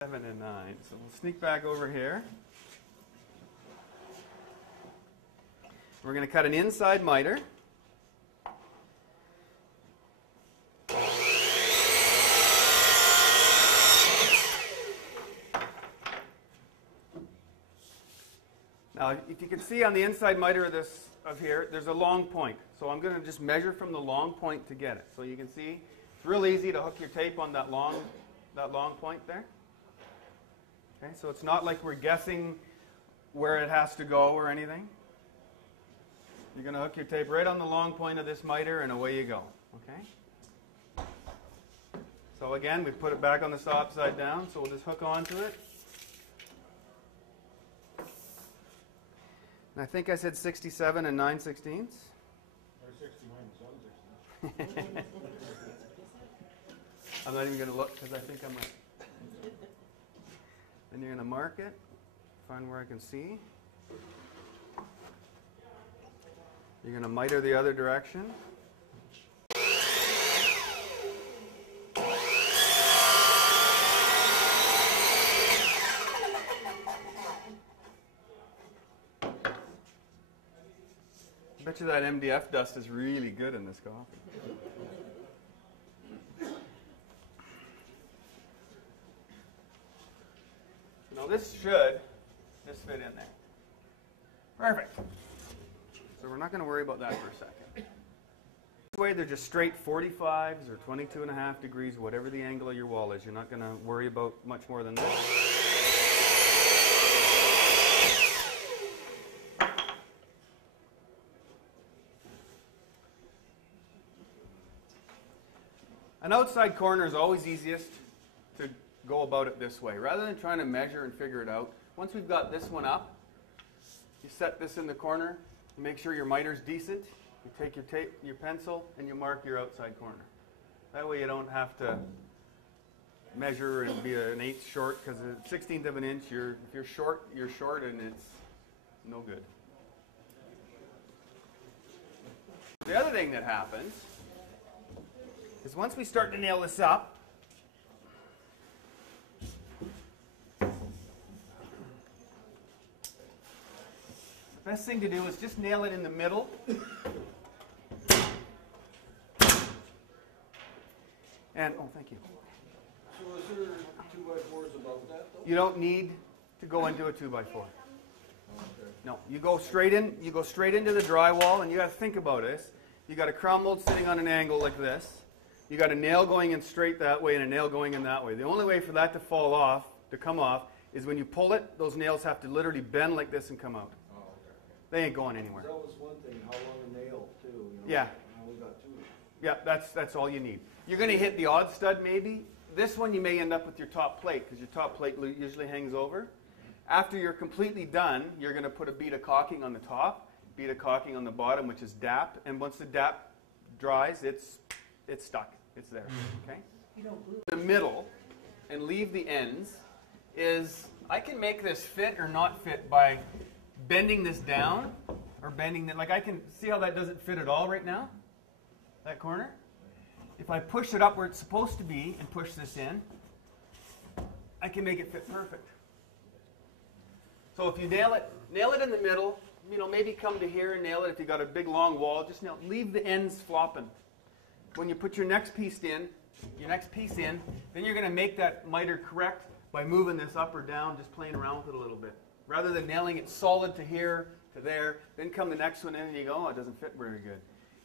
7 and 9. So we'll sneak back over here. We're going to cut an inside miter. Now, if you can see on the inside miter of here, there's a long point. So I'm going to just measure from the long point to get it. So you can see it's real easy to hook your tape on that long point there. Okay, so it's not like we're guessing where it has to go or anything. You're going to hook your tape right on the long point of this miter, and away you go. Okay. So again, we put it back on the saw upside down. So we'll just hook onto it. And I think I said 67 and 9/16. Or 69 and 7/16. I'm not even going to look because I think I'm right. Then you're going to mark it, find where I can see. You're going to miter the other direction. I bet you that MDF dust is really good in this coffee. Now this should just fit in there. Perfect. So we're not going to worry about that for a second. This way they're just straight 45s or 22.5 degrees, whatever the angle of your wall is. You're not going to worry about much more than this. An outside corner is always easiest to go about it this way. Rather than trying to measure and figure it out, once we've got this one up, you set this in the corner, you make sure your miter's decent, you take your tape, your pencil, and you mark your outside corner. That way you don't have to measure and be an eighth short, because a 1/16 of an inch, if you're short, and it's no good. The other thing that happens is once we start to nail this up, the best thing to do is just nail it in the middle. And, oh, thank you. So is there 2x4s above that, though? You don't need to go into a 2x4. Okay. No, you go straight in. You go straight into the drywall, and you got to think about this. You got a crown mold sitting on an angle like this. You got a nail going in straight that way and a nail going in that way. The only way for that to fall off, to come off, is when you pull it, those nails have to literally bend like this and come out. Oh, okay. They ain't going anywhere. That was one thing, how long a nail, too. You know? Yeah. Now we got two. Yeah, that's all you need. You're going to hit the odd stud maybe. This one you may end up with your top plate, because your top plate usually hangs over. After you're completely done, you're going to put a bead of caulking on the top, bead of caulking on the bottom, which is DAP. And once the DAP dries, it's stuck. It's there. Okay? You don't glue The middle and leave the ends is I can make this fit or not fit by bending this down or bending it. Like I can see how that doesn't fit at all right now, that corner. If I push it up where it's supposed to be and push this in, I can make it fit perfect. So if you nail it in the middle, maybe come to here and nail it. If you got a big long wall, just leave the ends flopping. When you put your next piece in, then you're going to make that miter correct by moving this up or down, just playing around with it a little bit. Rather than nailing it solid to here, to there, then come the next one in and you go, oh, it doesn't fit very good.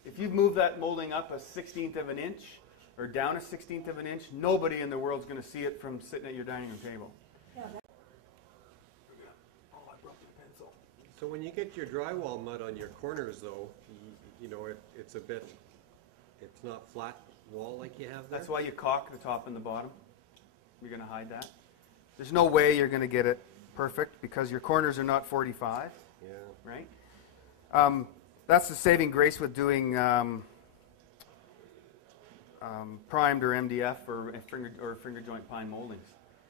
If you've moved that molding up a 1/16 of an inch or down a 1/16 of an inch, nobody in the world is going to see it from sitting at your dining room table. Yeah, Oh, I broke the pencil. So when you get your drywall mud on your corners, though, it's it's not flat wall like you have there? That's why you caulk the top and the bottom. You're going to hide that. There's no way you're going to get it perfect because your corners are not 45. Yeah. Right? That's the saving grace with doing primed or MDF or finger joint pine moldings,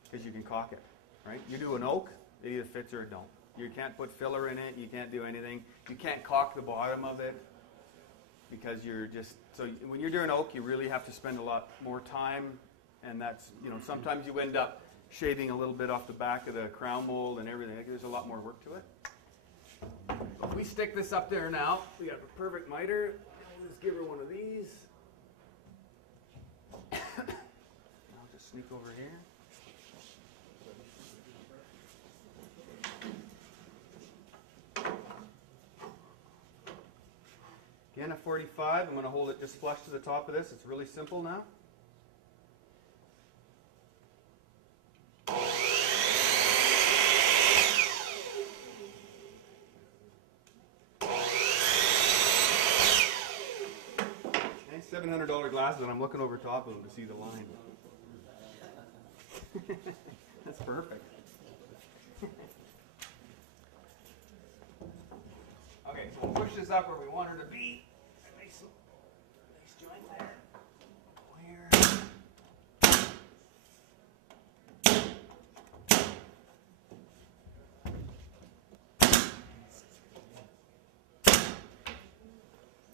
because you can caulk it. Right? You do an oak, it either fits or it don't. You can't put filler in it. You can't do anything. You can't caulk the bottom of it because so when you're doing oak, you really have to spend a lot more time, and that's, sometimes you end up shaving a little bit off the back of the crown mold and everything. There's a lot more work to it. If we stick this up there now, we have a perfect miter. We'll just give her one of these. I'll just sneak over here. Again, a 45. I'm going to hold it just flush to the top of this. It's really simple now. Okay, $700 glasses, and I'm looking over top of them to see the line. That's perfect. Okay, so we'll push this up where we want her to be. Nice joint there. Clear.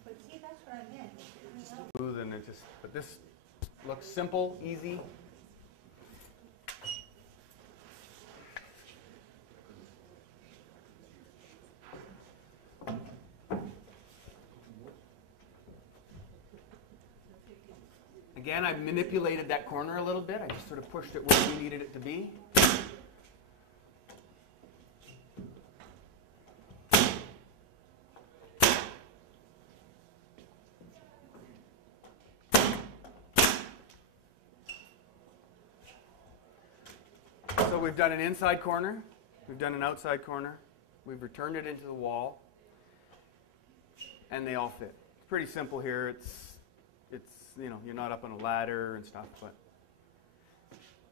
But see, that's what I meant. Smooth, and it just, but this looks simple, easy. Again, I've manipulated that corner a little bit. I just sort of pushed it where we needed it to be. So we've done an inside corner. We've done an outside corner. We've returned it into the wall. And they all fit. It's pretty simple here. It's you know, you're not up on a ladder and stuff, but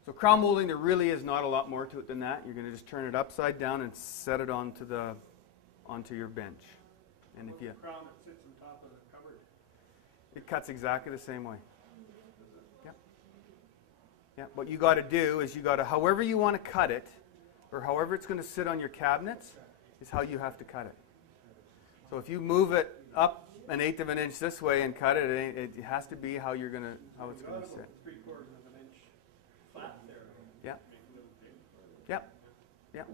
so crown molding, there really is not a lot more to it than that. You're going to just turn it upside down and set it onto your bench. And if you crown that sits on top of the cupboard. It cuts exactly the same way. Yep. Yeah. What you got to do is you got to, however you want to cut it, or however it's going to sit on your cabinets, is how you have to cut it. So if you move it up 1/8 of an inch this way and cut it, it has to be how you're gonna, how it's going to sit. 3/4 of an inch flat there. Yeah. Yep. Yep.